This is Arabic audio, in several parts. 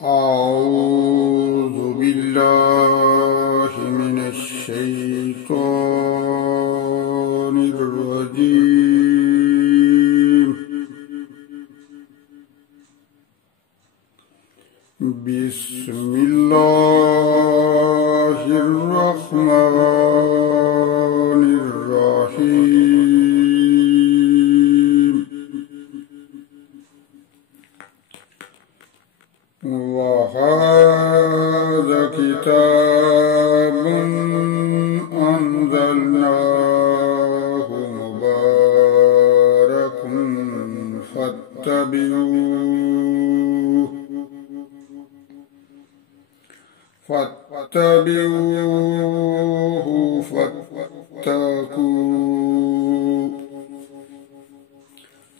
أعوذ بالله من الشيطان الرجيم. بسم الله الرحمن الرحيم. وهذا كتاب أنزلناه مبارك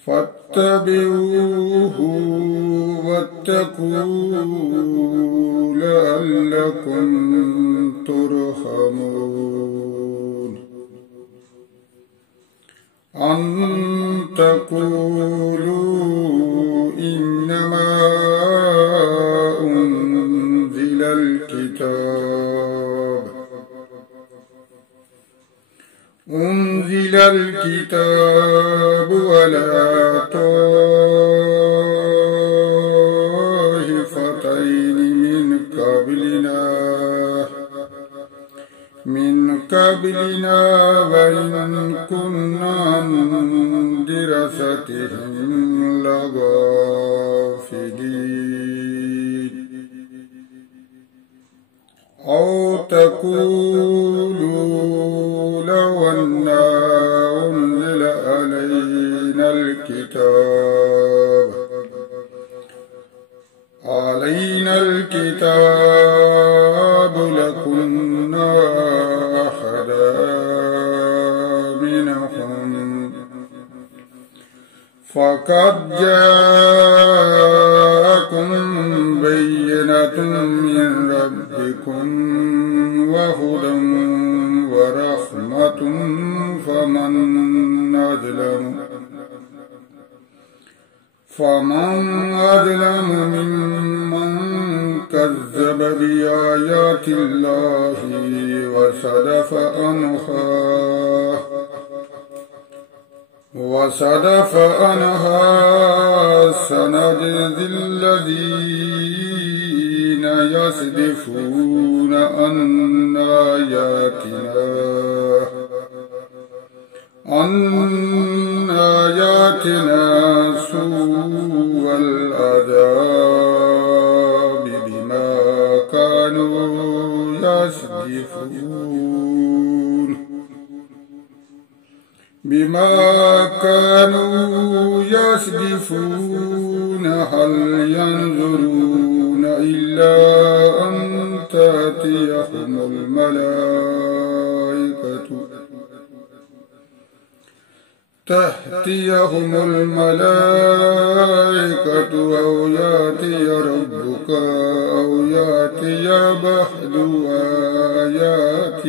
فاتبعوه واتقوا لعلكم ترحمون. أن تقولوا إنما أنزل الكتاب ولا طائفتين من قبلنا وإن كنا عن دراستهم لغافلين. أو تقولوا لو أنا أنزل علينا الكتاب لكنا أهدى منهم. فقد جاءكم بينة من ربكم وهدى ورحمة فمن أظلم ممن كذب بآيات الله وصدف عنها. سنجزي الذين يصدفون عن آياتنا سوء العذاب بما كانوا يصدفون. هل ينظرون إلا أن تأتيهم الملائكة أو يأتي ربك أو يأتي بعض آيات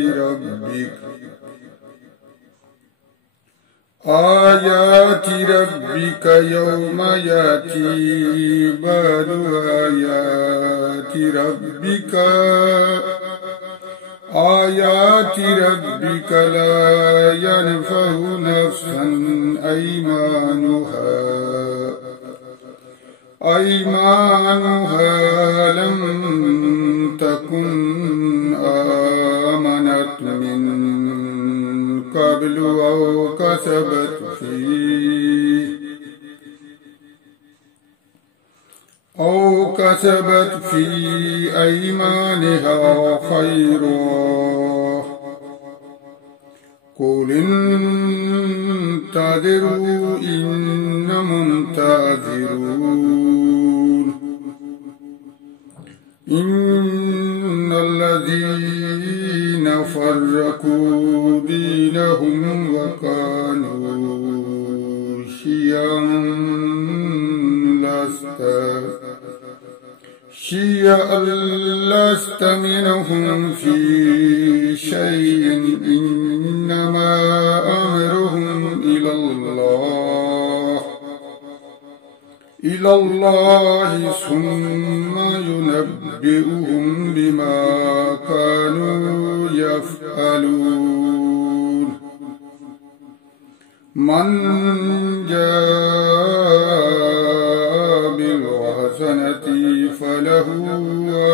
ربك يوم يأتي بعض آيات ربك لا ينفع نفسا أيمانها لم تكن آمنت من قبل أو كسبت في أيمانها خيرا. قل انتظروا إنا منتظرون. إن الذين فرقوا دينهم وكانوا شيعا لست منهم في شيء إنما أمرهم إلى الله إلى الله ثم ينبئهم بما كانوا يفعلون من جاء بالحسنة فله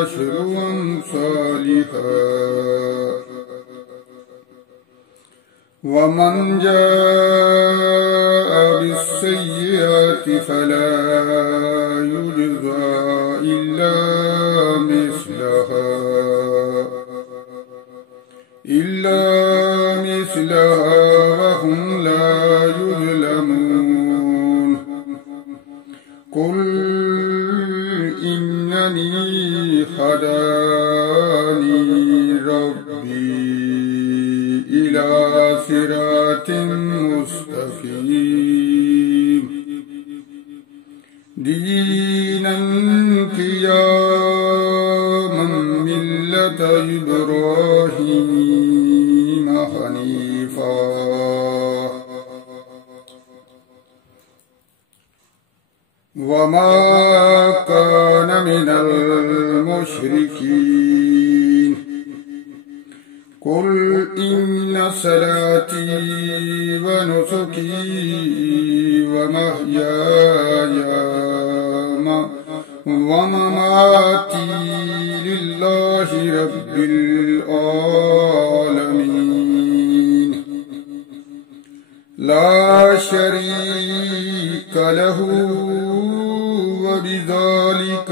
عشر أمثالها ومن جاء بالسيئة فلا يجزى إلا مثلها وهم لا يظلمون قل إنني هداني ربي إلى صراط مستقيم دينا قياما ملة إبراهيم حنيفا وما كان من المشركين قل إن صلاتي ونسكي ومحياي ومماتي لله رب العالمين لا شريك له وبذلك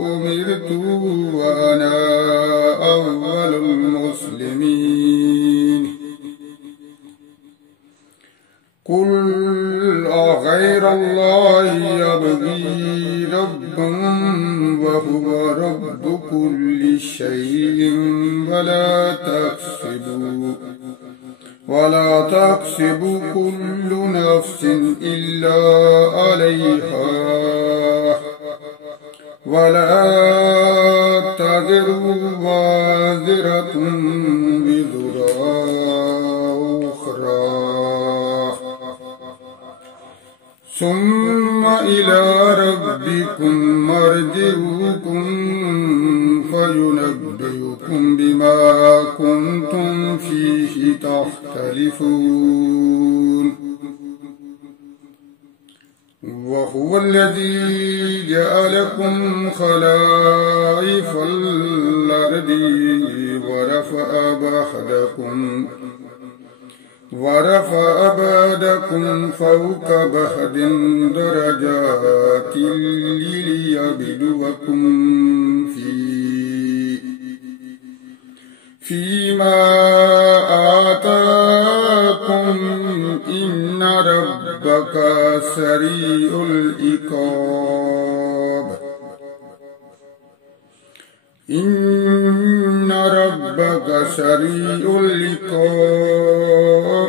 أمرت وأنا أول المسلمين قل أغير الله يبغي ربا وهو رب كل شيء ولا تكسب كل نفس إلا عليها ولا تزر وازرة وزر أخرى ثم إلى ربكم مرجعكم فينبئكم بما كنتم فيه تختلفون وهو الذي جعلكم خلائف الأرض ورفع بعضكم فوق بعض درجات ليبلوكم فيما آتاكم إن ربك سريع العقاب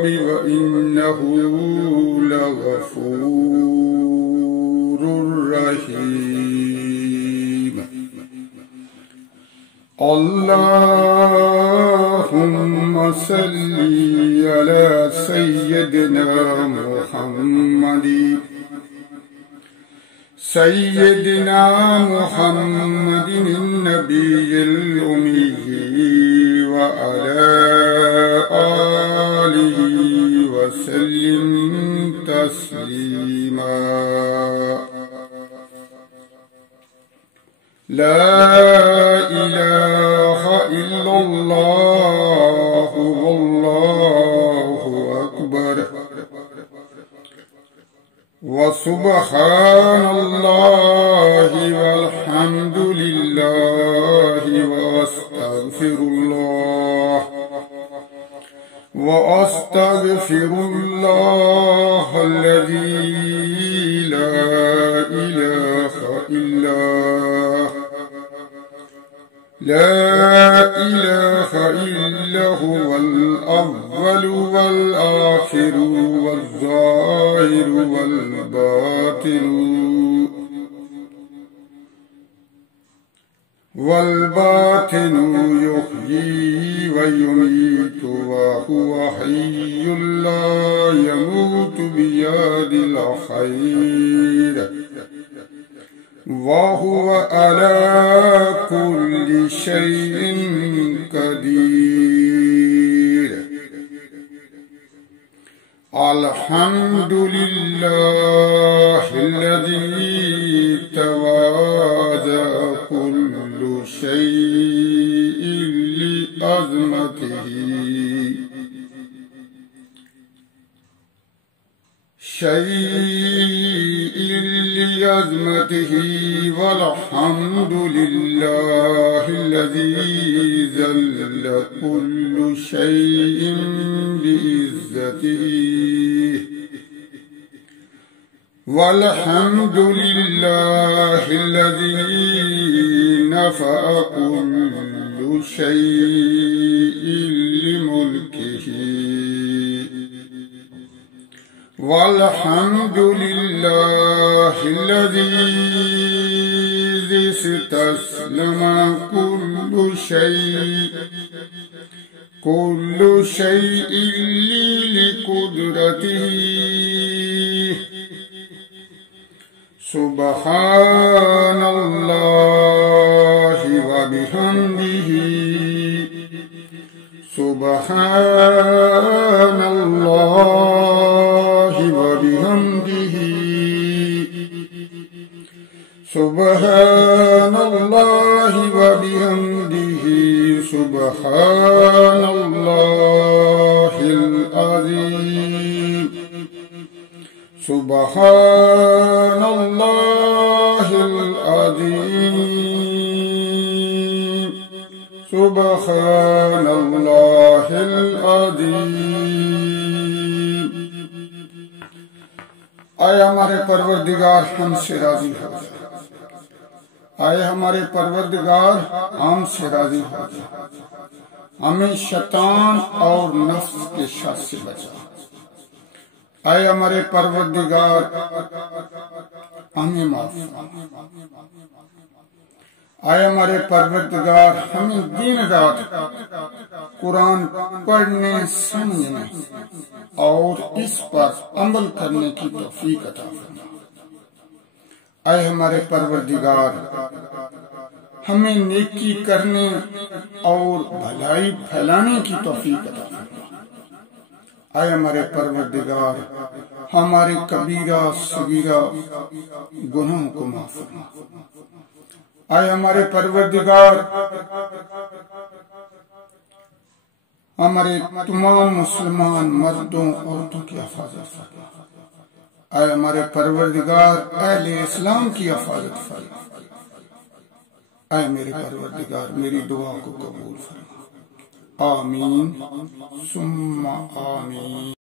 وإنه لغفور رحيم اللهم صل على سيدنا محمد النبي الأمي وعلى آله وسلم تسليما لا إله إلا الله والله أكبر وسبحان الله والحمد لله وأستغفر الله الذي لا إله إلا هو الأول والآخر والظاهر والباطن يحيي ويميت وهو حي لا يموت بيد الخير वहुव अला कुल्लि शैइन कदीर। अल्हम्दुलिल्लाहिल्लज़ी तवाज़ा कुल्लु शैइन लिअज़मतिही वल्हम्दुलिल्लाहिल्लज़ी ज़ल्ला कुल्लु शैइन बिइज़्ज़तिही वल्हम्दुलिल्लाहिल्लज़ी नफ़अ कुल्लु शैइन लिमुल्किही वल्हम्दुलिल्लाहिल्लज़ी इस्तस्लमा कुल्लु शैइन लिकुदरतिही सुब्हानल्लाहि व बिहम्दिही सुब्हानल्लाहि व बिहम्दिही सुब्हानल्लाहि व बिहम्दिही सुब्हानल्लाहिल अज़ीम सुब्हानल्लाहिल अज़ीम सुब्हानल्लाहिल अज़ीम। आए हमारे परवरदिगार हमसे राजी हो जाए, आए हमारे परवरदिगार हमसे राजी हो जाए, हमें शैतान और नफ्स के शर से बचा। आए हमारे परवरदिगार हमें माफ, आए हमारे परवरदिगार हमें दिन रात कुरान पढ़ने, समझने और इस पर अमल करने की तौफीक अता फरमा। आए हमारे परवरदिगार हमें नेकी करने और भलाई फैलाने की तौफीक अता फरमा। आए हमारे परवरदिगार हमारे कबीरा सगीरा गुनाहों को माफ फरमा। आए हमारे परवरदिगार हमारे तमाम मुसलमान मर्दों औरतों की हिफाजत फरमा। आए हमारे परवरदिगार अहले इस्लाम की हिफाजत फरमा। आए मेरे परवरदिगार मेरी दुआ को कबूल फरमा। आमीन सुम्मा आमीन।